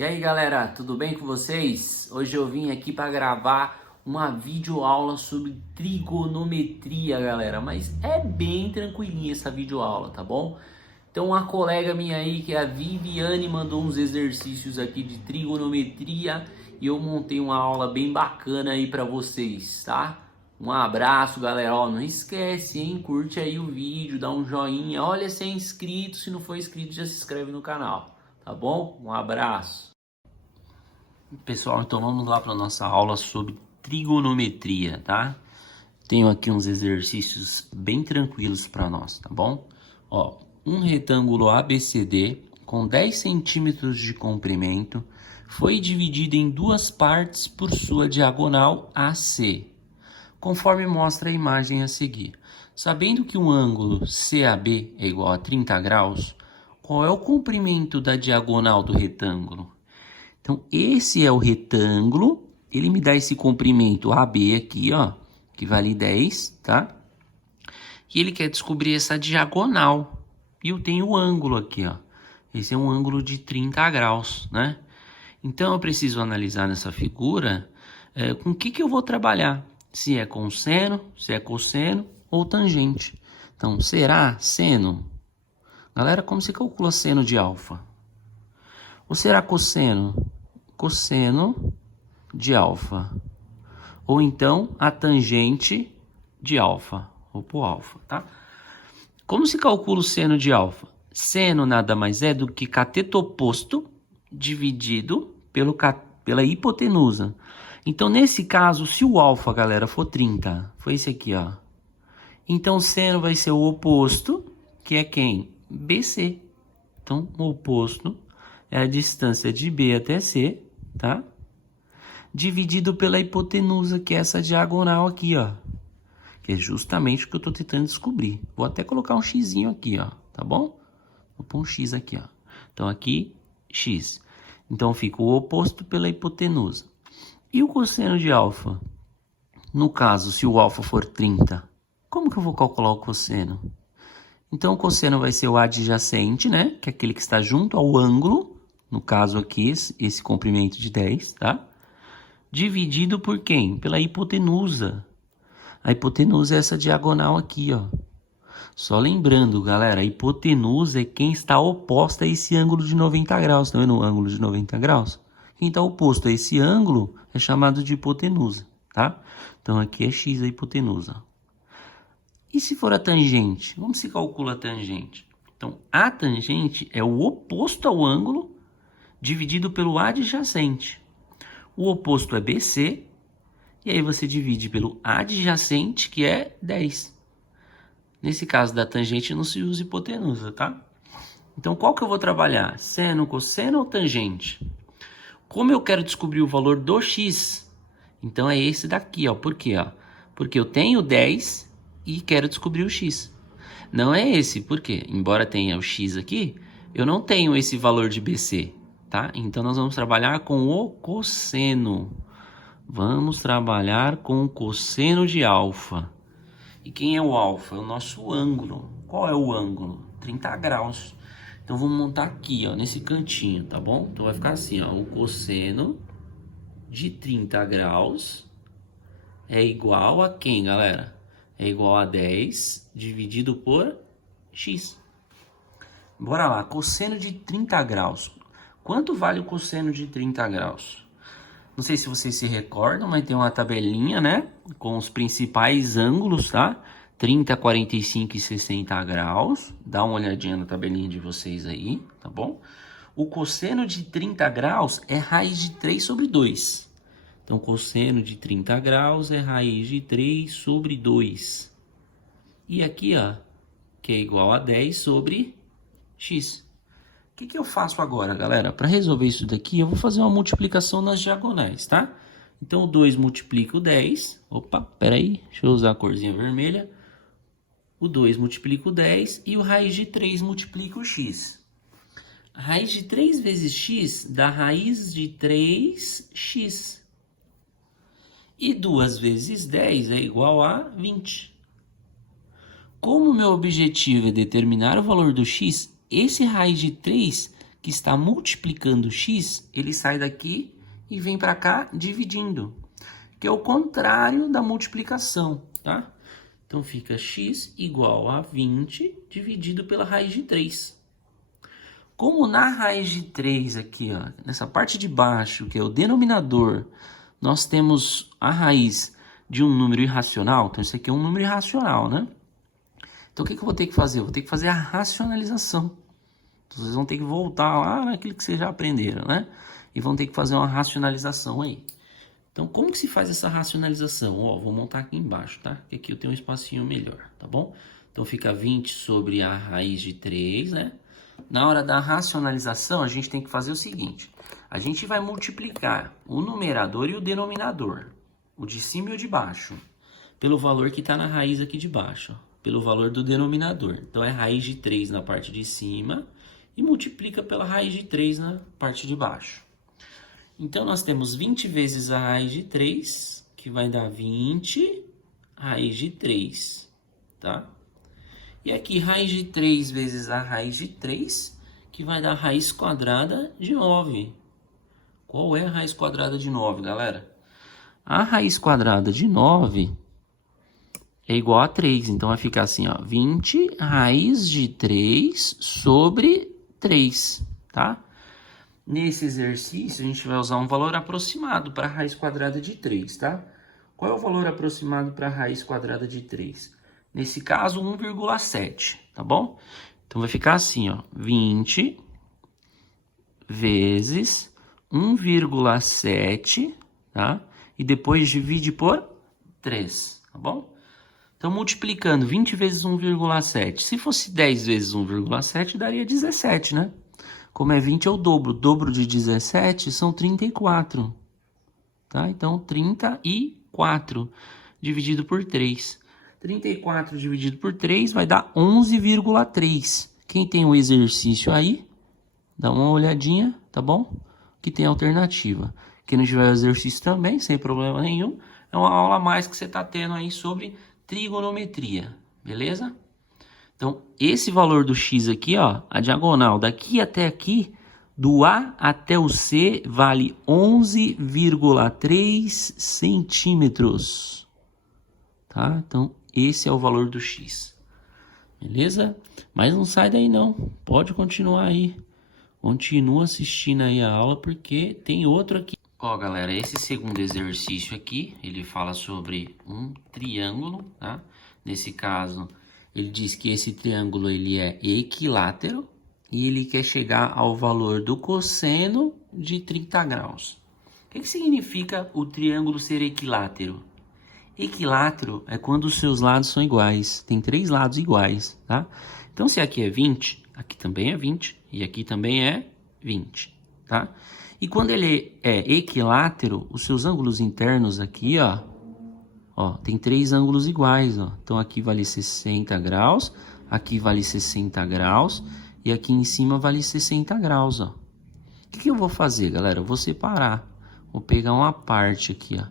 E aí galera, tudo bem com vocês? Hoje eu vim aqui para gravar uma videoaula sobre trigonometria, galera, mas é bem tranquilinha essa videoaula, tá bom? Então uma colega minha aí, que é a Viviane, mandou uns exercícios aqui de trigonometria e eu montei uma aula bem bacana aí para vocês, tá? Um abraço, galera. Ó, não esquece, hein? Curte aí o vídeo, dá um joinha. Olha, se é inscrito, se não for inscrito, já se inscreve no canal, tá bom? Um abraço. Pessoal, então vamos lá para nossa aula sobre trigonometria, tá? Tenho aqui uns exercícios bem tranquilos para nós, tá bom? Ó, um retângulo ABCD com 10 centímetros de comprimento foi dividido em duas partes por sua diagonal AC, conforme mostra a imagem a seguir. Sabendo que um ângulo CAB é igual a 30 graus, qual é o comprimento da diagonal do retângulo? Então, esse é o retângulo, ele me dá esse comprimento AB aqui, ó, que vale 10, tá? E ele quer descobrir essa diagonal. E eu tenho o ângulo aqui, ó. Esse é um ângulo de 30 graus, né? Então, eu preciso analisar nessa figura com o que eu vou trabalhar. Se é com seno, se é cosseno ou tangente. Então, será seno? Galera, como se calcula seno de alfa? Ou será cosseno? Cosseno de alfa. Ou então a tangente de alfa. Ou por alfa, tá? Como se calcula o seno de alfa? Seno nada mais é do que cateto oposto dividido pela hipotenusa. Então, nesse caso, se o alfa, galera, for 30, foi esse aqui, ó. Então, o seno vai ser o oposto, que é quem? BC. Então, o oposto é a distância de B até C, tá? Dividido pela hipotenusa, que é essa diagonal aqui, ó. Que é justamente o que eu tô tentando descobrir. Vou até colocar um xizinho aqui, ó, tá bom? Vou pôr um x aqui, ó. Então, aqui, x. Então, fica o oposto pela hipotenusa. E o cosseno de alfa? No caso, se o alfa for 30, como que eu vou calcular o cosseno? Então, o cosseno vai ser o adjacente, né? Que é aquele que está junto ao ângulo. No caso aqui, esse comprimento de 10, tá? Dividido por quem? Pela hipotenusa. A hipotenusa é essa diagonal aqui, ó. Só lembrando, galera, a hipotenusa é quem está oposta a esse ângulo de 90 graus. Tá vendo o ângulo de 90 graus? Quem está oposto a esse ângulo é chamado de hipotenusa, tá? Então, aqui é x a hipotenusa. E se for a tangente? Como se calcula a tangente? Então, a tangente é o oposto ao ângulo dividido pelo adjacente. O oposto é BC, e aí você divide pelo adjacente, que é 10. Nesse caso da tangente não se usa hipotenusa, tá? Então, qual que eu vou trabalhar? Seno, cosseno ou tangente? Como eu quero descobrir o valor do x, então é esse daqui, ó. Por quê, ó? Porque eu tenho 10 e quero descobrir o x. Não é esse, por quê? Embora tenha o x aqui, eu não tenho esse valor de BC, tá? Então, nós vamos trabalhar com o cosseno. Vamos trabalhar com o cosseno de alfa. E quem é o alfa? É o nosso ângulo. Qual é o ângulo? 30 graus. Então, vamos montar aqui, ó, nesse cantinho, tá bom? Então, vai ficar assim, ó. O cosseno de 30 graus é igual a quem, galera? É igual a 10 dividido por x. Bora lá, cosseno de 30 graus. Quanto vale o cosseno de 30 graus? Não sei se vocês se recordam, mas tem uma tabelinha, né? Com os principais ângulos, tá? 30, 45 e 60 graus. Dá uma olhadinha na tabelinha de vocês aí, tá bom? O cosseno de 30 graus é raiz de 3 sobre 2. Então, cosseno de 30 graus é raiz de 3 sobre 2. E aqui, ó, que é igual a 10 sobre x. O que eu faço agora, galera? Para resolver isso daqui, eu vou fazer uma multiplicação nas diagonais, tá? Então, o 2 multiplica o 10. Opa, peraí, deixa eu usar a corzinha vermelha. O 2 multiplica o 10 e o raiz de 3 multiplica o x. A raiz de 3 vezes x dá raiz de 3x. E 2 vezes 10 é igual a 20. Como o meu objetivo é determinar o valor do x, esse raiz de 3 que está multiplicando x, ele sai daqui e vem para cá dividindo, que é o contrário da multiplicação, tá? Então fica x igual a 20 dividido pela raiz de 3. Como na raiz de 3 aqui, ó, nessa parte de baixo, que é o denominador, nós temos a raiz de um número irracional, então isso aqui é um número irracional, né? Então o que eu vou ter que fazer? Eu vou ter que fazer a racionalização. Então, vocês vão ter que voltar lá naquilo que vocês já aprenderam, né? E vão ter que fazer uma racionalização aí. Então, como que se faz essa racionalização? Ó, vou montar aqui embaixo, tá? Porque aqui eu tenho um espacinho melhor, tá bom? Então, fica 20 sobre a raiz de 3, né? Na hora da racionalização, a gente tem que fazer o seguinte. A gente vai multiplicar o numerador e o denominador, o de cima e o de baixo, pelo valor que está na raiz aqui de baixo, ó, pelo valor do denominador. Então, é raiz de 3 na parte de cima e multiplica pela raiz de 3 na parte de baixo. Então, nós temos 20 vezes a raiz de 3, que vai dar 20 raiz de 3, tá? E aqui, raiz de 3 vezes a raiz de 3, que vai dar raiz quadrada de 9. Qual é a raiz quadrada de 9, galera? A raiz quadrada de 9 é igual a 3. Então, vai ficar assim, ó, 20 raiz de 3 sobre 3, tá? Nesse exercício, a gente vai usar um valor aproximado para a raiz quadrada de 3, tá? Qual é o valor aproximado para a raiz quadrada de 3? Nesse caso, 1,7, tá bom? Então, vai ficar assim, ó, 20 vezes 1,7, tá? E depois divide por 3, tá bom? Então, multiplicando 20 vezes 1,7. Se fosse 10 vezes 1,7, daria 17, né? Como é 20 é o dobro de 17 são 34, tá? Então, 34 dividido por 3. 34 dividido por 3 vai dar 11,3. Quem tem o exercício aí, dá uma olhadinha, tá bom? Que tem alternativa. Quem não tiver o exercício também, sem problema nenhum, é uma aula a mais que você está tendo aí sobre trigonometria, beleza? Então, esse valor do x aqui, ó, a diagonal daqui até aqui, do A até o C, vale 11,3 centímetros. Tá? Então, esse é o valor do x. Beleza? Mas não sai daí não. Pode continuar aí. Continua assistindo aí a aula, porque tem outro aqui. Ó, galera, esse segundo exercício aqui, ele fala sobre um triângulo, tá? Nesse caso, ele diz que esse triângulo ele é equilátero e ele quer chegar ao valor do cosseno de 30 graus. O que significa o triângulo ser equilátero? Equilátero é quando os seus lados são iguais. Tem 3 lados iguais, tá? Então, se aqui é 20, aqui também é 20 e aqui também é 20, tá? E quando ele é equilátero, os seus ângulos internos aqui, ó, tem 3 ângulos iguais, ó. Então, aqui vale 60 graus, aqui vale 60 graus e aqui em cima vale 60 graus, ó. O que eu vou fazer, galera? Eu vou separar. Vou pegar uma parte aqui, ó.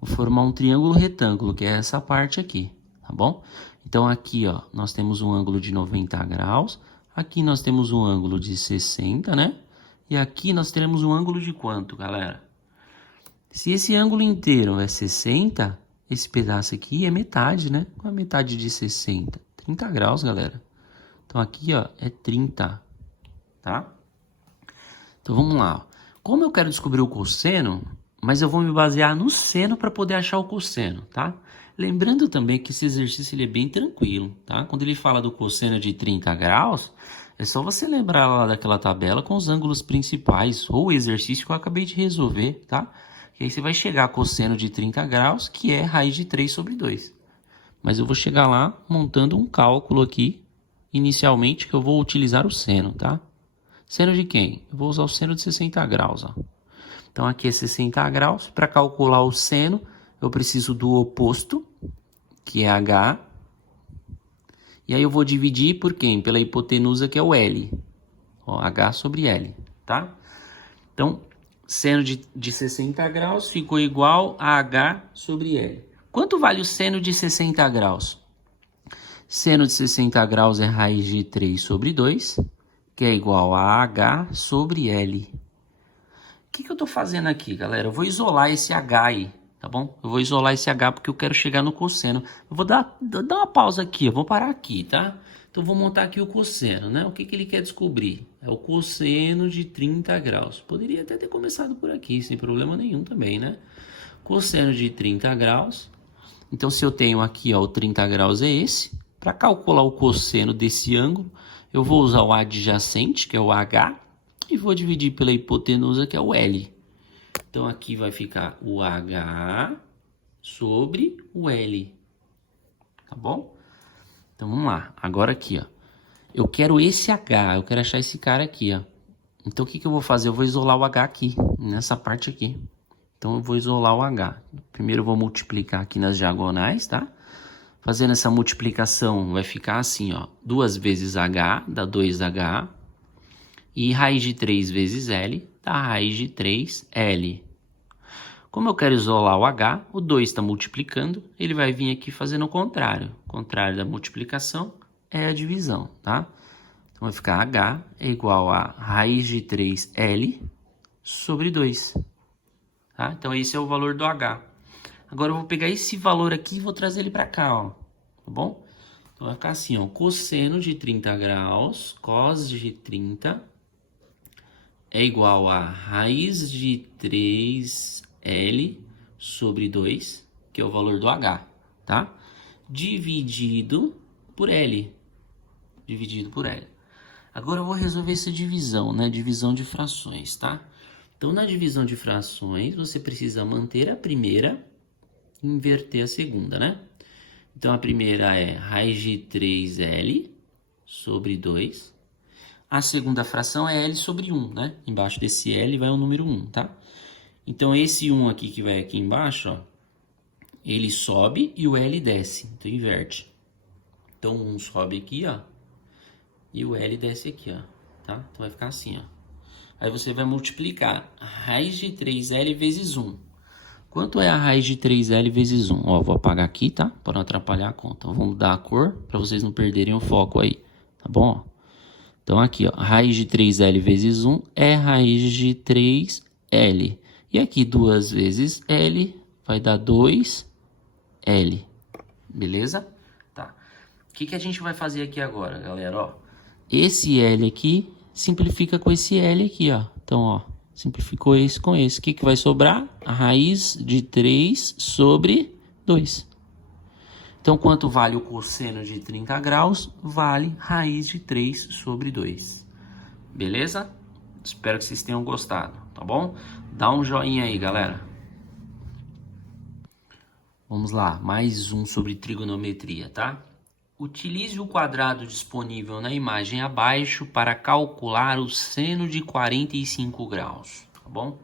Vou formar um triângulo retângulo, que é essa parte aqui, tá bom? Então, aqui, ó, nós temos um ângulo de 90 graus. Aqui nós temos um ângulo de 60, né? E aqui nós teremos um ângulo de quanto, galera? Se esse ângulo inteiro é 60, esse pedaço aqui é metade, né? Qual é a metade de 60? 30 graus, galera. Então, aqui, ó, é 30, tá? Então, vamos lá. Ó. Como eu quero descobrir o cosseno, mas eu vou me basear no seno para poder achar o cosseno, tá? Lembrando também que esse exercício ele é bem tranquilo, tá? Quando ele fala do cosseno de 30 graus, é só você lembrar lá daquela tabela com os ângulos principais ou o exercício que eu acabei de resolver, tá? E aí você vai chegar a cosseno de 30 graus, que é raiz de 3 sobre 2. Mas eu vou chegar lá montando um cálculo aqui, inicialmente, que eu vou utilizar o seno, tá? Seno de quem? Eu vou usar o seno de 60 graus, ó. Então, aqui é 60 graus. Para calcular o seno, eu preciso do oposto, que é H. E aí eu vou dividir por quem? Pela hipotenusa, que é o L. Ó, H sobre L, tá? Então, seno de 60 graus ficou igual a H sobre L. Quanto vale o seno de 60 graus? Seno de 60 graus é raiz de 3 sobre 2. que é igual a H sobre L. O que eu tô fazendo aqui, galera? Eu vou isolar esse H aí, tá bom? Eu vou isolar esse H porque eu quero chegar no cosseno. Eu vou dar uma pausa aqui, eu vou parar aqui, tá? Então eu vou montar aqui o cosseno, né? O que ele quer descobrir? É o cosseno de 30 graus. Poderia até ter começado por aqui, sem problema nenhum também, né? Cosseno de 30 graus. Então se eu tenho aqui, ó, o 30 graus é esse. Para calcular o cosseno desse ângulo, eu vou usar o adjacente, que é o H, e vou dividir pela hipotenusa, que é o L. Então aqui vai ficar o H sobre o L. Tá bom? Então vamos lá. Agora aqui, ó. Eu quero esse H, eu quero achar esse cara aqui, ó. Então o que eu vou fazer? Eu vou isolar o H aqui, nessa parte aqui. Então eu vou isolar o H. Primeiro eu vou multiplicar aqui nas diagonais, tá? Fazendo essa multiplicação vai ficar assim, ó. 2 vezes H dá 2H. E raiz de 3 vezes L dá raiz de 3L. Como eu quero isolar o H, o 2 está multiplicando, ele vai vir aqui fazendo o contrário. O contrário da multiplicação é a divisão, tá? Então vai ficar H é igual a raiz de 3L sobre 2. Tá? Então esse é o valor do H. Agora eu vou pegar esse valor aqui e vou trazer ele para cá, ó. Tá bom? Então vai ficar assim, ó. Cosseno de 30 graus, cos de 30 é igual a raiz de 3L sobre 2, que é o valor do H, tá? Dividido por L. Dividido por L. Agora eu vou resolver essa divisão, né? Divisão de frações, tá? Então, na divisão de frações, você precisa manter a primeira e inverter a segunda, né? Então, a primeira é raiz de 3L sobre 2. A segunda fração é L sobre 1, né? Embaixo desse L vai o número 1, tá? Então, esse 1 aqui que vai aqui embaixo, ó, ele sobe e o L desce. Então, inverte. Então, o 1 sobe aqui, ó, e o L desce aqui, ó, tá? Então, vai ficar assim, ó. Aí você vai multiplicar a raiz de 3L vezes 1. Quanto é a raiz de 3L vezes 1? Ó, vou apagar aqui, tá? Para não atrapalhar a conta. Vamos mudar a cor para vocês não perderem o foco aí, tá bom? Então aqui, ó, raiz de 3L vezes 1 é raiz de 3L. E aqui 2 vezes L vai dar 2L. Beleza? Tá. O que a gente vai fazer aqui agora, galera? Ó, esse L aqui simplifica com esse L aqui, ó. Então, ó, simplificou esse com esse. O que vai sobrar? A raiz de 3 sobre 2. Então, quanto vale o cosseno de 30 graus? Vale raiz de 3 sobre 2. Beleza? Espero que vocês tenham gostado, tá bom? Dá um joinha aí, galera. Vamos lá, mais um sobre trigonometria, tá? Utilize o quadrado disponível na imagem abaixo para calcular o seno de 45 graus, tá bom?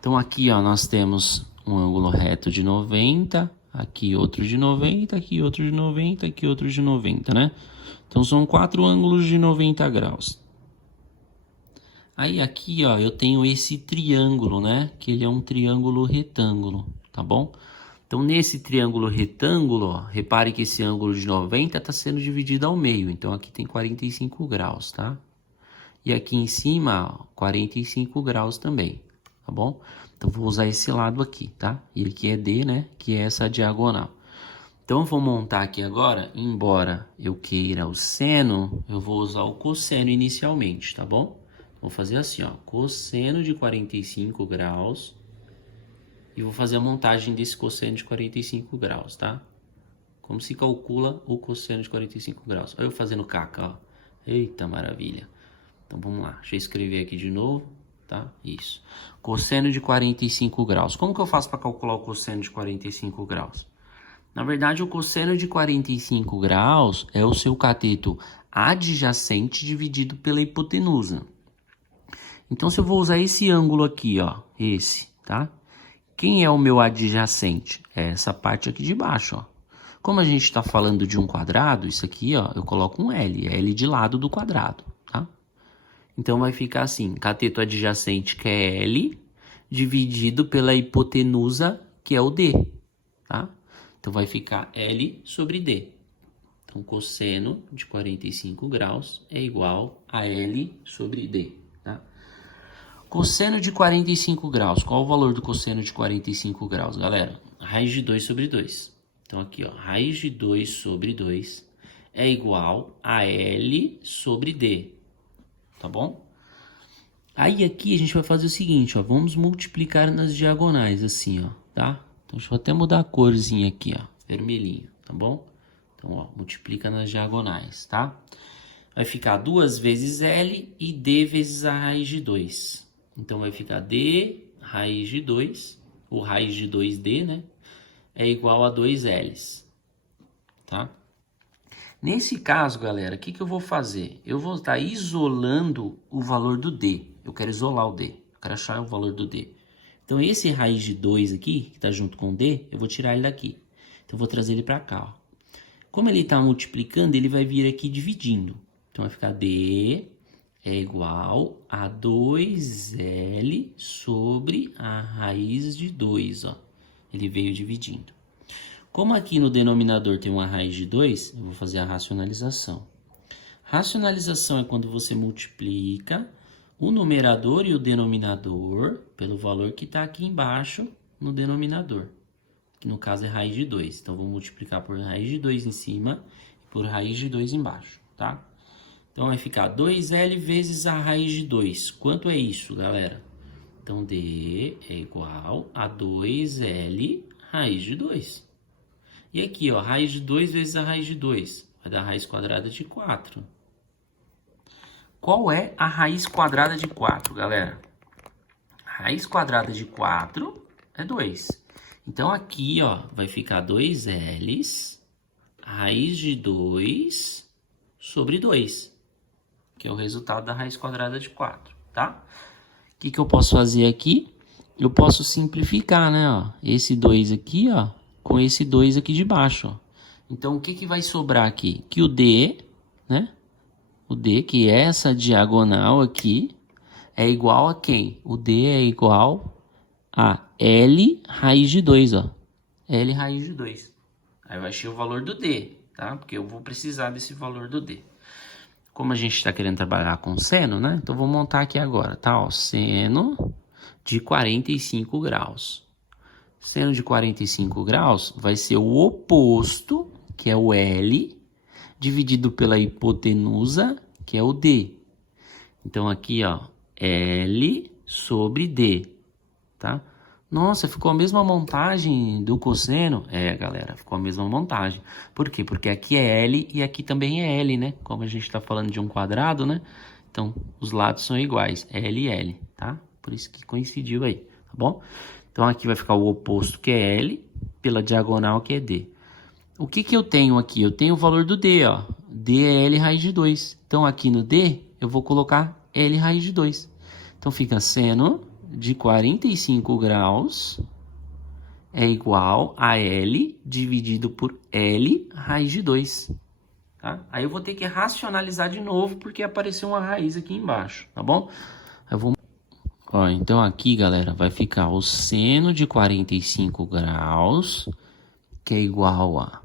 Então aqui, ó, nós temos um ângulo reto de 90, aqui outro de 90, aqui outro de 90, aqui outro de 90, né? Então são 4 ângulos de 90 graus. Aí aqui, ó, eu tenho esse triângulo, né? Que ele é um triângulo retângulo, tá bom? Então, nesse triângulo retângulo, ó, repare que esse ângulo de 90 está sendo dividido ao meio. Então, aqui tem 45 graus, tá? E aqui em cima, ó, 45 graus também, tá bom? Então, vou usar esse lado aqui, tá? Ele que é D, né? Que é essa diagonal. Então, eu vou montar aqui agora, embora eu queira o seno, eu vou usar o cosseno inicialmente, tá bom? Vou fazer assim, ó, cosseno de 45 graus... E vou fazer a montagem desse cosseno de 45 graus, tá? Como se calcula o cosseno de 45 graus. Olha eu fazendo caca, ó. Eita, maravilha. Então, vamos lá. Deixa eu escrever aqui de novo, tá? Isso. Cosseno de 45 graus. Como que eu faço para calcular o cosseno de 45 graus? Na verdade, o cosseno de 45 graus é o seu cateto adjacente dividido pela hipotenusa. Então, se eu vou usar esse ângulo aqui, ó, esse, tá? Quem é o meu adjacente? É essa parte aqui de baixo, ó. Como a gente está falando de um quadrado, isso aqui, ó, eu coloco um L. L de lado do quadrado, tá? Então, vai ficar assim, cateto adjacente, que é L, dividido pela hipotenusa, que é o D, tá? Então, vai ficar L sobre D. Então, cosseno de 45 graus é igual a L sobre D, tá? Cosseno de 45 graus. Qual o valor do cosseno de 45 graus, galera? Raiz de 2 sobre 2. Então, aqui, ó, raiz de 2 sobre 2 é igual a L sobre D, tá bom? Aí, aqui, a gente vai fazer o seguinte, ó, vamos multiplicar nas diagonais, assim, ó, tá? Então, deixa eu até mudar a corzinha aqui, ó, vermelhinho, tá bom? Então, ó, multiplica nas diagonais, tá? Vai ficar 2 vezes L e D vezes a raiz de 2. Então, vai ficar D raiz de 2, ou raiz de 2D, né? É igual a 2L's, tá? Nesse caso, galera, o que eu vou fazer? Eu vou estar isolando o valor do D. Eu quero isolar o D. Eu quero achar o valor do D. Então, esse raiz de 2 aqui, que está junto com o D, eu vou tirar ele daqui. Então, eu vou trazer ele para cá, ó. Como ele está multiplicando, ele vai vir aqui dividindo. Então, vai ficar D é igual a 2L sobre a raiz de 2, ó. Ele veio dividindo. Como aqui no denominador tem uma raiz de 2, eu vou fazer a racionalização. Racionalização é quando você multiplica o numerador e o denominador pelo valor que está aqui embaixo no denominador. Que no caso é raiz de 2. Então, vou multiplicar por raiz de 2 em cima e por raiz de 2 embaixo, tá? Então, vai ficar 2L vezes a raiz de 2. Quanto é isso, galera? Então, D é igual a 2L raiz de 2. E aqui, ó, raiz de 2 vezes a raiz de 2. Vai dar raiz quadrada de 4. Qual é a raiz quadrada de 4, galera? Raiz quadrada de 4 é 2. Então, aqui, ó, vai ficar 2L's, raiz de 2 sobre 2. Que é o resultado da raiz quadrada de 4, tá? O que eu posso fazer aqui? Eu posso simplificar, né, ó, esse 2 aqui, ó, com esse 2 aqui de baixo, ó. Então, o que vai sobrar aqui? Que o D, né, o D, que é essa diagonal aqui, é igual a quem? O D é igual a L raiz de 2, ó. L raiz de 2. Aí eu achei o valor do D, tá? Porque eu vou precisar desse valor do D. Como a gente está querendo trabalhar com seno, né? Então, vou montar aqui agora, tá? Ó, seno de 45 graus. Seno de 45 graus vai ser o oposto, que é o L, dividido pela hipotenusa, que é o D. Então, aqui, ó, L sobre D, tá? Nossa, ficou a mesma montagem do cosseno? É, galera, ficou a mesma montagem. Por quê? Porque aqui é L e aqui também é L, né? Como a gente está falando de um quadrado, né? Então, os lados são iguais, L e L, tá? Por isso que coincidiu aí, tá bom? Então, aqui vai ficar o oposto, que é L, pela diagonal, que é D. O que eu tenho aqui? Eu tenho o valor do D, ó. D é L raiz de 2. Então, aqui no D, eu vou colocar L raiz de 2. Então, fica seno de 45 graus é igual a L dividido por L raiz de 2. Tá? Aí eu vou ter que racionalizar de novo, porque apareceu uma raiz aqui embaixo, tá bom? Eu vou... Ó, então aqui, galera, vai ficar o seno de 45 graus, que é igual a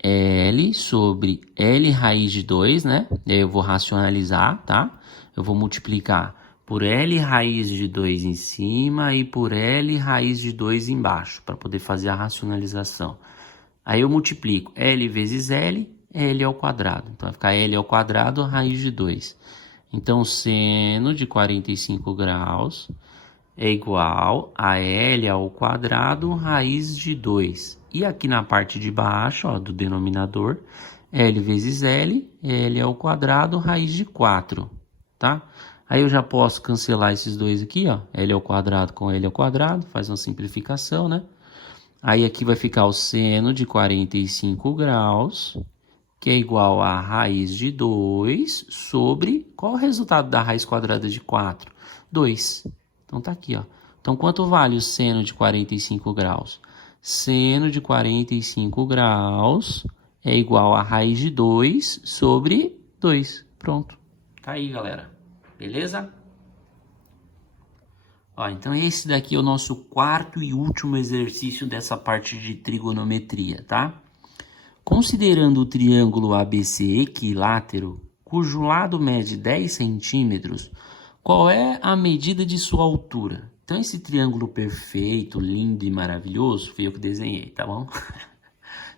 L sobre L raiz de 2, né? E aí eu vou racionalizar, tá? Eu vou multiplicar por L raiz de 2 em cima e por L raiz de 2 embaixo, para poder fazer a racionalização. Aí eu multiplico L vezes L, L ao quadrado. Então vai ficar L ao quadrado raiz de 2. Então, seno de 45 graus é igual a L ao quadrado raiz de 2. E aqui na parte de baixo, ó, do denominador, L vezes L, L ao quadrado raiz de 4, tá? Aí eu já posso cancelar esses dois aqui, ó, L ao quadrado com L ao quadrado, faz uma simplificação, né? Aí aqui vai ficar o seno de 45 graus, que é igual a raiz de 2 sobre... Qual o resultado da raiz quadrada de 4? 2. Então, tá aqui, ó. Então, quanto vale o seno de 45 graus? Seno de 45 graus é igual a raiz de 2 sobre 2. Pronto. Tá aí, galera. Beleza? Ó, então, esse daqui é o nosso quarto e último exercício dessa parte de trigonometria, tá? Considerando o triângulo ABC equilátero, cujo lado mede 10 centímetros, qual é a medida de sua altura? Então, esse triângulo perfeito, lindo e maravilhoso, fui eu que desenhei, tá bom?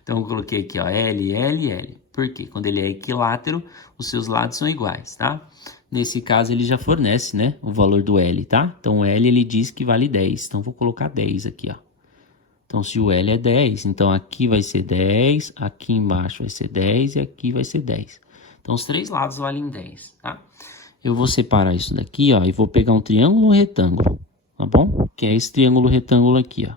Então, eu coloquei aqui, ó, L, L, L. Por quê? Quando ele é equilátero, os seus lados são iguais, tá? Nesse caso, ele já fornece, né, o valor do L, tá? Então, o L, ele diz que vale 10. Então, vou colocar 10 aqui, ó. Então, se o L é 10, então aqui vai ser 10, aqui embaixo vai ser 10 e aqui vai ser 10. Então, os três lados valem 10, tá? Eu vou separar isso daqui, ó, e vou pegar um triângulo e um retângulo, tá bom? Que é esse triângulo retângulo aqui, ó.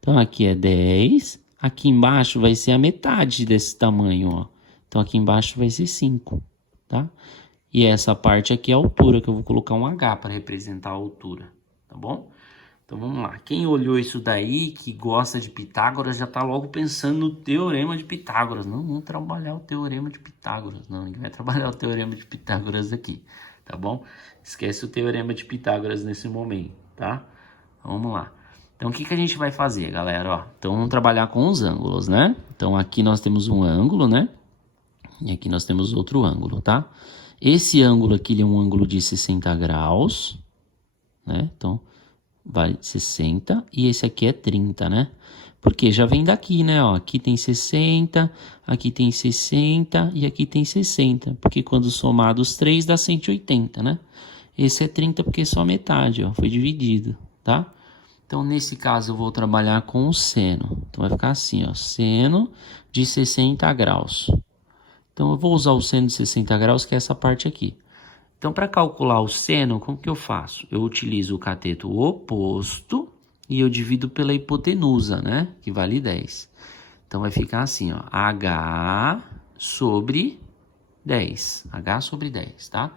Então, aqui é 10, aqui embaixo vai ser a metade desse tamanho, ó. Então, aqui embaixo vai ser 5, tá? E essa parte aqui é a altura, que eu vou colocar um H para representar a altura, tá bom? Então, vamos lá. Quem olhou isso daí, que gosta de Pitágoras, já está logo pensando no Teorema de Pitágoras. Não, vamos trabalhar o Teorema de Pitágoras. Não, ninguém vai trabalhar o Teorema de Pitágoras aqui, tá bom? Esquece o Teorema de Pitágoras nesse momento, tá? Vamos lá. Então, o que a gente vai fazer, galera? Ó, então, vamos trabalhar com os ângulos, né? Então, aqui nós temos um ângulo, né? E aqui nós temos outro ângulo, tá? Esse ângulo aqui, ele é um ângulo de 60 graus, né? Então, vale 60 e esse aqui é 30, né? Porque já vem daqui, né? Ó, aqui tem 60, aqui tem 60 e aqui tem 60. Porque quando somado os três dá 180, né? Esse é 30 porque é só metade, ó. Foi dividido, tá? Então, nesse caso, eu vou trabalhar com o seno. Então, vai ficar assim, ó. Seno de 60 graus. Então, eu vou usar o seno de 60 graus, que é essa parte aqui. Então, para calcular o seno, como que eu faço? Eu utilizo o cateto oposto e eu divido pela hipotenusa, né? Que vale 10. Então, vai ficar assim, ó. H sobre 10. H sobre 10, tá?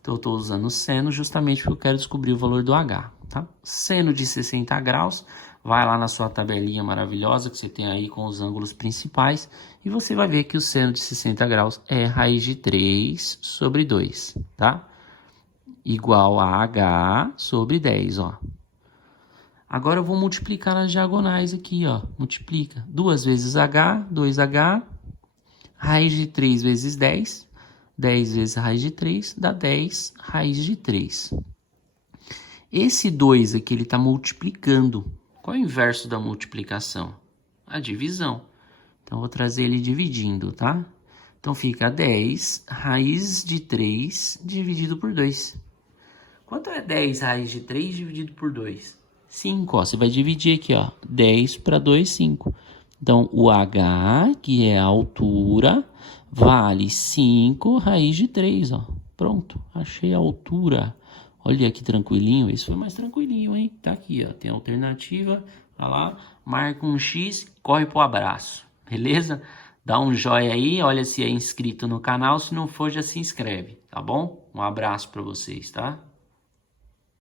Então, eu estou usando o seno justamente porque eu quero descobrir o valor do H, tá? Seno de 60 graus, vai lá na sua tabelinha maravilhosa que você tem aí com os ângulos principais e você vai ver que o seno de 60 graus é raiz de 3 sobre 2, tá? Igual a H sobre 10, ó. Agora eu vou multiplicar as diagonais aqui, ó. Multiplica. 2 vezes H, 2H. Raiz de 3 vezes 10. 10 vezes raiz de 3 dá 10 raiz de 3. Esse 2 aqui, ele está multiplicando. Qual é o inverso da multiplicação? A divisão. Então, eu vou trazer ele dividindo, tá? Então, fica 10 raiz de 3 dividido por 2. Quanto é 10 raiz de 3 dividido por 2? 5, ó. Você vai dividir aqui, ó. 10 para 2, 5. Então, o H, que é a altura, vale 5 raiz de 3, ó. Pronto, achei a altura. Olha que tranquilinho. Isso foi mais tranquilinho, hein? Tá aqui, ó. Tem alternativa. Olha lá. Marca um X, corre pro abraço. Beleza? Dá um joinha aí, olha se é inscrito no canal. Se não for, já se inscreve, tá bom? Um abraço para vocês, tá?